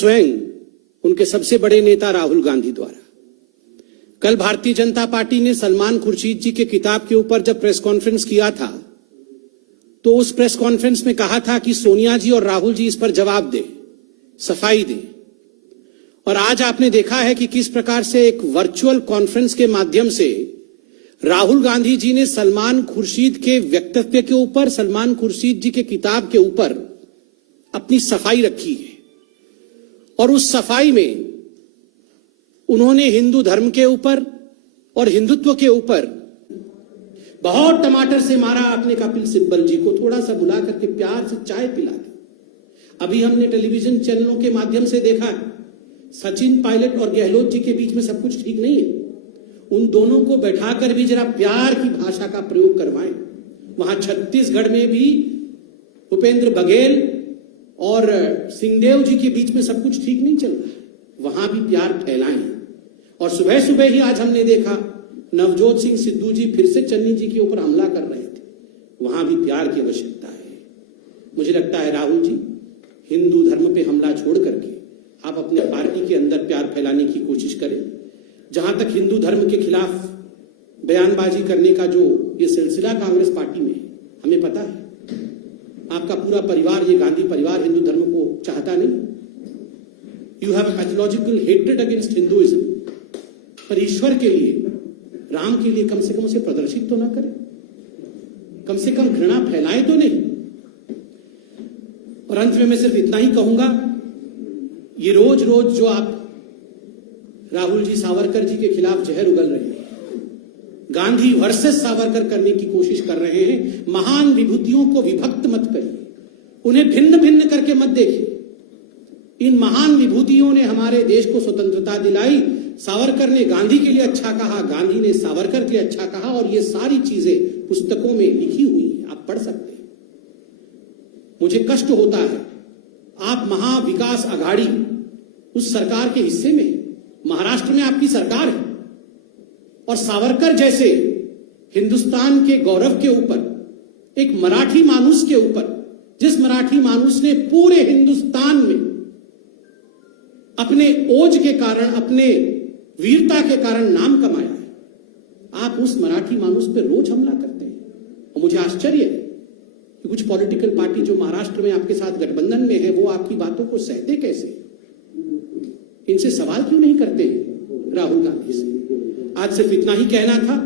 स्वयं उनके सबसे बड़े नेता राहुल गांधी द्वारा कल भारतीय जनता पार्टी ने सलमान खुर्शीद जी के किताब के ऊपर जब प्रेस कॉन्फ्रेंस किया था तो उस प्रेस कॉन्फ्रेंस में कहा था कि सोनिया जी और राहुल जी इस पर जवाब दें, सफाई दें। और आज आपने देखा है कि किस प्रकार से एक वर्चुअल कॉन्फ्रेंस के माध्यम से राहुल गांधी जी ने सलमान खुर्शीद के वक्तव्य के ऊपर, सलमान खुर्शीद जी के किताब के ऊपर अपनी सफाई रखी है। और उस सफाई में उन्होंने हिंदू धर्म के ऊपर और हिंदुत्व के ऊपर बहुत टमाटर से मारा। आपने कपिल सिब्बल जी को थोड़ा सा बुला करके प्यार से चाय पिला दी। अभी हमने टेलीविजन चैनलों के माध्यम से देखा है सचिन पायलट और गहलोत जी के बीच में सब कुछ ठीक नहीं है। उन दोनों को बैठाकर भी जरा प्यार की भाषा का प्रयोग करवाएं। वहां छत्तीसगढ़ में भी भूपेंद्र बघेल और सिंहदेव जी के बीच में सब कुछ ठीक नहीं चल रहा है, वहां भी प्यार फैलाएं। और सुबह सुबह ही आज हमने देखा नवजोत सिंह सिद्धू जी फिर से चन्नी जी के ऊपर हमला कर रहे थे, वहां भी प्यार की आवश्यकता है। मुझे लगता है राहुल जी, हिंदू धर्म पे हमला छोड़ करके आप अपने पार्टी के अंदर प्यार फैलाने की कोशिश करें। जहां तक हिंदू धर्म के खिलाफ बयानबाजी करने का जो ये सिलसिला कांग्रेस पार्टी में है, हमें पता है आपका पूरा परिवार, ये गांधी परिवार हिंदू धर्म को चाहता नहीं। You have a pathological hatred against Hinduism. पर ईश्वर के लिए, राम के लिए कम से कम उसे प्रदर्शित तो ना करें, कम से कम घृणा फैलाएं तो नहीं। और अंत में मैं सिर्फ इतना ही कहूंगा, ये रोज रोज जो आप राहुल जी सावरकर जी के खिलाफ जहर उगल रहे हैं, गांधी वर्सेस सावरकर करने की कोशिश कर रहे हैं, महान विभूतियों को विभक्त मत करिए, उन्हें भिन्न भिन्न करके मत देखिए। इन महान विभूतियों ने हमारे देश को स्वतंत्रता दिलाई। सावरकर ने गांधी के लिए अच्छा कहा, गांधी ने सावरकर के लिए अच्छा कहा, और ये सारी चीजें पुस्तकों में लिखी हुई हैं, आप पढ़ सकते हैं। मुझे कष्ट होता है, आप महाविकास आघाड़ी उस सरकार के हिस्से में, महाराष्ट्र में आपकी सरकार है, और सावरकर जैसे हिंदुस्तान के गौरव के ऊपर, एक मराठी मानुस के ऊपर, जिस मराठी मानुस ने पूरे हिंदुस्तान में अपने ओज के कारण, अपने वीरता के कारण नाम कमाया है, आप उस मराठी मानुस पर रोज हमला करते हैं। और मुझे आश्चर्य है कि कुछ पॉलिटिकल पार्टी जो महाराष्ट्र में आपके साथ गठबंधन में है, वो आपकी बातों को सहते कैसे, इनसे सवाल क्यों नहीं करते हैं राहुल गांधी से। आज सिर्फ इतना ही कहना था।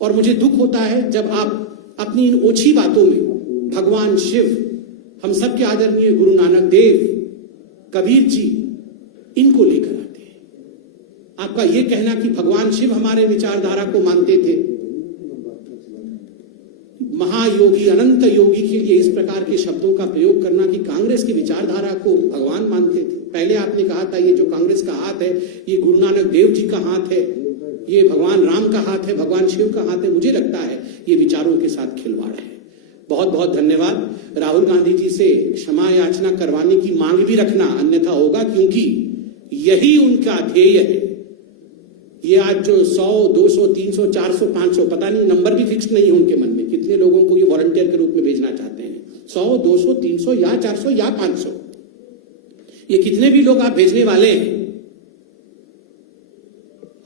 और मुझे दुख होता है जब आप अपनी इन ओछी बातों में भगवान शिव, हम सबके आदरणीय गुरु नानक देव, कबीर जी, इनको लेकर आते हैं। आपका यह कहना कि भगवान शिव हमारे विचारधारा को मानते थे, महायोगी अनंत योगी के लिए इस प्रकार के शब्दों का प्रयोग करना कि कांग्रेस की विचारधारा को भगवान मानते थे। पहले आपने कहा था ये जो कांग्रेस का हाथ है, ये गुरु नानक देव जी का हाथ है, ये भगवान राम का हाथ है, भगवान शिव का हाथ है। मुझे लगता है ये विचारों के साथ खिलवाड़ है। बहुत बहुत धन्यवाद। राहुल गांधी जी से क्षमा याचना करवाने की मांग भी रखना, अन्यथा होगा, क्योंकि यही उनका ध्येय है। ये आज जो 100, 200, 300, 400, 500, पता नहीं, नंबर भी फिक्स नहीं है उनके मन में, कितने लोगों को ये वॉलंटियर के रूप में भेजना चाहते हैं, 100, 200, 300 या 400 या 500, ये कितने भी लोग आप भेजने वाले हैं,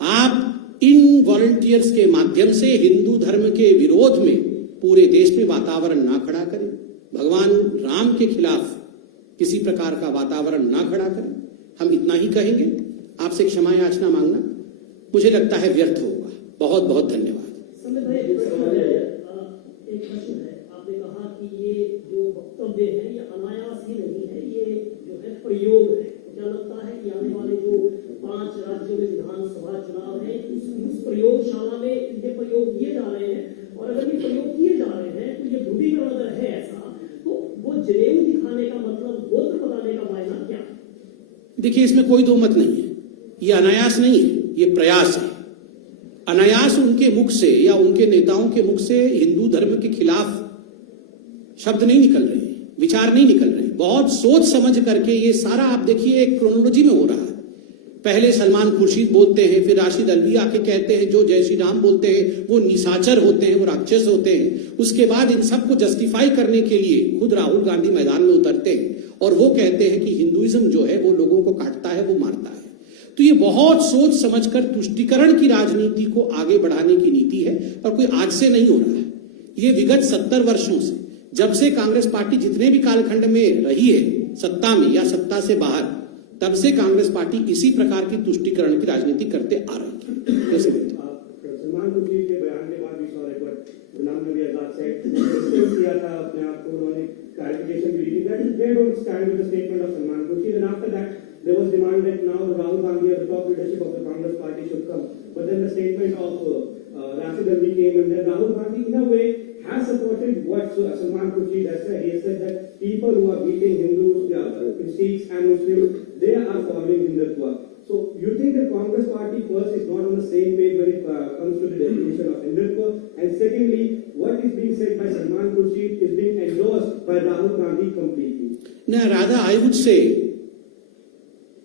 आप इन वॉलंटियर्स के माध्यम से हिंदू धर्म के विरोध में पूरे देश में वातावरण ना खड़ा करें, भगवान राम के खिलाफ किसी प्रकार का वातावरण ना खड़ा करें। हम इतना ही कहेंगे, आपसे क्षमा याचना मांगना मुझे लगता है व्यर्थ होगा। बहुत बहुत धन्यवाद। एक प्रश्न है, आपने कहा कि ये जो वक्तव्य है ये अनायास ही नहीं है, ये जो है प्रयोग है। क्या लगता है कि आने वाले जो 5 राज्यों में विधानसभा चुनाव है, उस प्रयोगशाला में ये प्रयोग किए जा रहे हैं, और अगर ये प्रयोग किए जा रहे हैं तो ये ध्रुवीकरण अगर है ऐसा, तो वो जनेऊ दिखाने का मतलब, गोत्र बताने का मायना क्या? देखिए, इसमें कोई दो मत नहीं है, ये अनायास नहीं है, ये प्रयास है। अनायास उनके मुख से या उनके नेताओं के मुख से हिंदू धर्म के खिलाफ शब्द नहीं निकल रहे, विचार नहीं निकल रहे। बहुत सोच समझ करके ये सारा, आप देखिए, एक क्रोनोलॉजी में हो रहा है। पहले सलमान खुर्शीद बोलते हैं, फिर राशिद अलवी आके कहते हैं जो जय श्री राम बोलते हैं वो निशाचर होते हैं, वो राक्षस होते हैं। उसके बाद इन सबको जस्टिफाई करने के लिए खुद राहुल गांधी मैदान में उतरते हैं और वो कहते हैं कि हिंदुइज्म जो है वो लोगों को काटता है, वो मारता है। तो ये बहुत सोच समझकर तुष्टीकरण की राजनीति को आगे बढ़ाने की नीति है, और कोई आज से नहीं हो रहा है। ये विगत 70 वर्षों से, जब से कांग्रेस पार्टी जितने भी कालखंड में रही है सत्ता में या सत्ता से बाहर, तब से कांग्रेस पार्टी इसी प्रकार की तुष्टीकरण की राजनीति करते आ रही है। सलमान खुर्शीद के बयान के बाद भी सॉरी बट गुलाम नबी आजाद से किया था अपने आप को, उन्होंने क्लैरिफिकेशन भी दी that they don't stand with the statement of Salman Khurshid, and after that there was demand that now Rahul Gandhi at the top leadership of the Congress party should come, but then the statement of Rashid Ali came, and then Rahul Gandhi in a way has supported what Salman Khurshid has said. He has said that people who are beating Hindus, Sikhs and Muslims, they are following Hindutva. So you think the Congress party first is not on the same page when it comes to the definition of Hindutva, and secondly, what is being said by Salman Khurshid is being endorsed by Rahul Gandhi completely? No, rather I would say,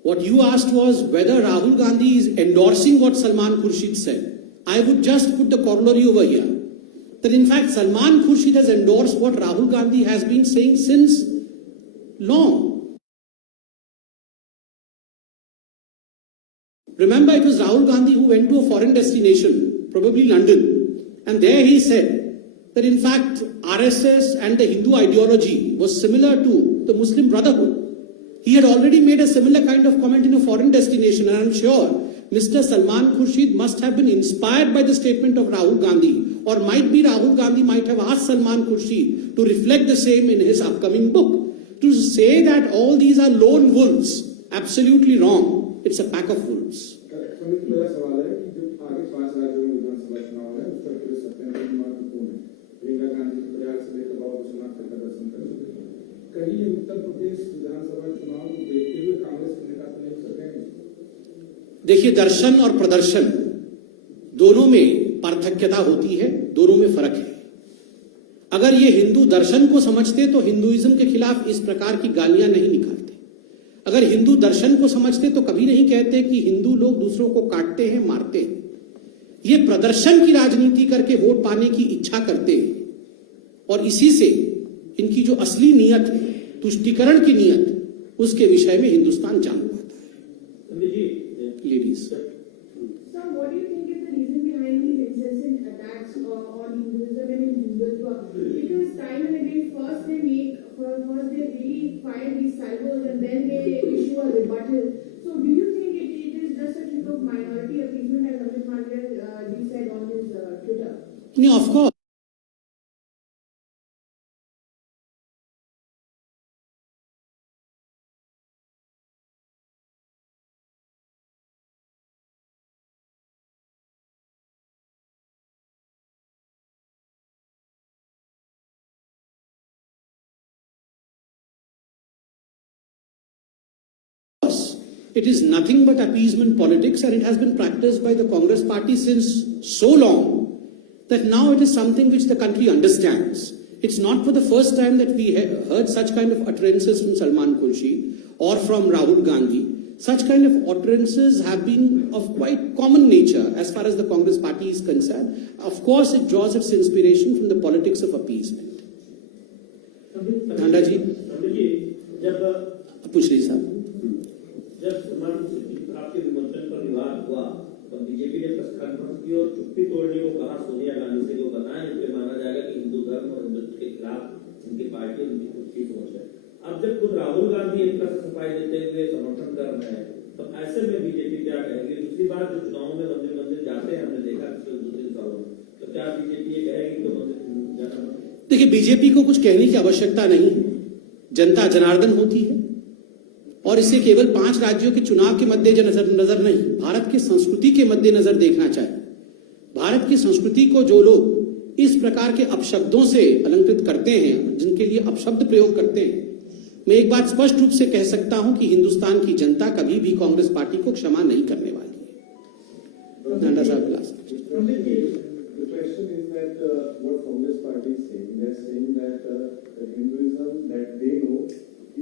what you asked was whether Rahul Gandhi is endorsing what Salman Khurshid said. I would just put the corollary over here, that in fact Salman Khurshid has endorsed what Rahul Gandhi has been saying since long. Remember, it was Rahul Gandhi who went to a foreign destination, probably London, and there he said that in fact RSS and the Hindu ideology was similar to the Muslim Brotherhood. He had already made a similar kind of comment in a foreign destination, and I'm sure Mr. Salman Khurshid must have been inspired by the statement of Rahul Gandhi, or might be Rahul Gandhi might have asked Salman Khurshid to reflect the same in his upcoming book. To say that all these are lone wolves, absolutely wrong. It's a pack of wolves. मेरा सवाल है कि जो आगे 5 राज्यों में विधानसभा चुनाव है, उत्तर प्रदेश अत्यंत महत्वपूर्ण है। प्रियंका गांधी के प्रयास से लेकर बाबा विश्वनाथ तक का दर्शन करें। कहीं उत्तर प्रदेश विधानसभा चुनाव को देखते हुए कांग्रेस के नेता नहीं कर रहे हैं। देखिए, दर्शन और प्रदर्शन दोनों में पार्थक्यता होती है, दोनों में फर्क है। अगर ये हिंदू दर्शन को समझते तो हिंदुइज्म के खिलाफ इस प्रकार की गालियां नहीं निकालते। अगर हिंदू दर्शन को समझते तो कभी नहीं कहते कि हिंदू लोग दूसरों को काटते हैं, मारते हैं। ये प्रदर्शन की राजनीति करके वोट पाने की इच्छा करते हैं, और इसी से इनकी जो असली नीयत है, तुष्टीकरण की नीयत, उसके विषय में हिंदुस्तान जान पाता है। Ladies. Sir, what do you think is the reason behind these incessant attacks on Hinduism and in Hindutva? Because time and again, first they really fire these salvos and then they issue a rebuttal. So, do you think it is just a trick of minority appeasement, as Amit Mandya said on his Twitter? No, of course. It is nothing but appeasement politics, and it has been practiced by the Congress party since so long that now it is something which the country understands. It's not for the first time that we heard such kind of utterances from Salman Khurshid or from Rahul Gandhi. Such kind of utterances have been of quite common nature as far as the Congress party is concerned. Of course, it draws its inspiration from the politics of appeasement. Nanda ji, Pushri sahab. जब सलमान खुर्शीद आपके विमर्शन पर विवाद हुआ तो BJP ने press conference की और चुप्पी तोड़ने को कहा सोनिया गांधी से, जो बताएं इसलिए माना जाएगा कि हिंदू धर्म और हिंदुत्व के खिलाफ उनकी पार्टी उनकी खुद की सोच है। अब जब खुद राहुल गांधी एक तरह से सफाई देते हुए समर्थन कर रहे हैं, तो ऐसे में बीजेपी क्या कहेगी? दूसरी बात, जो चुनाव में मंदिर मंदिर जाते हैं, हमने देखा पिछले 2-3 सालों में, तो क्या बीजेपी ये कहेगी कि मंदिर जाना? देखिए, बीजेपी को कुछ कहने की आवश्यकता नहीं, जनता जनार्दन होती है, और इसे केवल 5 राज्यों के चुनाव के मद्देनजर नहीं, भारत की संस्कृति के मद्देनजर देखना चाहिए। भारत की संस्कृति को जो लोग इस प्रकार के अपशब्दों से अलंकृत करते हैं, जिनके लिए अपशब्द प्रयोग करते हैं, मैं एक बात स्पष्ट रूप से कह सकता हूं कि हिंदुस्तान की जनता कभी भी कांग्रेस पार्टी को क्षमा नहीं करने वाली है। नंदा साहब class. The question is that what Congress party is saying, they are saying that the Hinduism that they know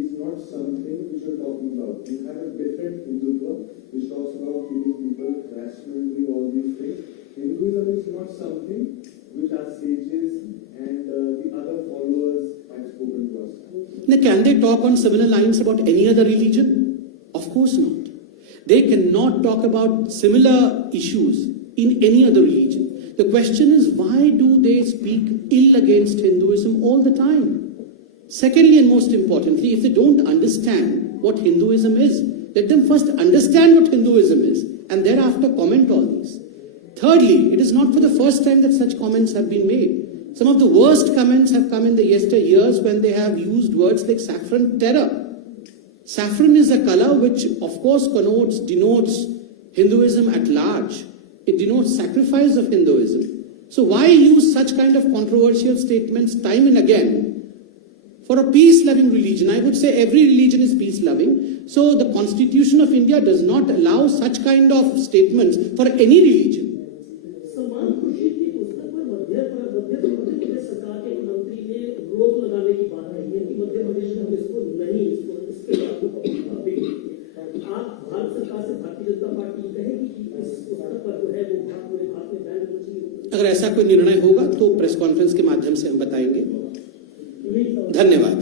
is not something which you're talking about. You have a different Hindutva which talks about killing people rationally, all these things. Hinduism is not something which our sages and the other followers have spoken to us. can they talk on similar lines about any other religion? Of course not. They cannot talk about similar issues in any other religion. The question is, why do they speak ill against Hinduism all the time? Secondly, and most importantly, if they don't understand what Hinduism is, let them first understand what Hinduism is and thereafter comment on these. Thirdly, it is not for the first time that such comments have been made. Some of the worst comments have come in the yesteryears when they have used words like saffron terror. Saffron is a color which, of course, denotes Hinduism at large. It denotes sacrifice of Hinduism. So why use such kind of controversial statements time and again for a peace-loving religion? I would say every religion is peace-loving. So the Constitution of India does not allow such kind of statements for any religion. Salman Khurshid की पुस्तक पर मध्य प्रदेश सरकार के एक मंत्री ने रोक लगाने की बात कही है कि मध्य प्रदेश में इसको नहीं, इसके आप भारत सरकार से भारतीय जनता पार्टी कहेगी कि इस पुस्तक पर जो है वो पूरे भारत में बैन होना चाहिए। अगर ऐसा कोई निर्णय होगा तो प्रेस कॉन्फ्रेंस के माध्यम से हम बताएंगे। धन्यवाद।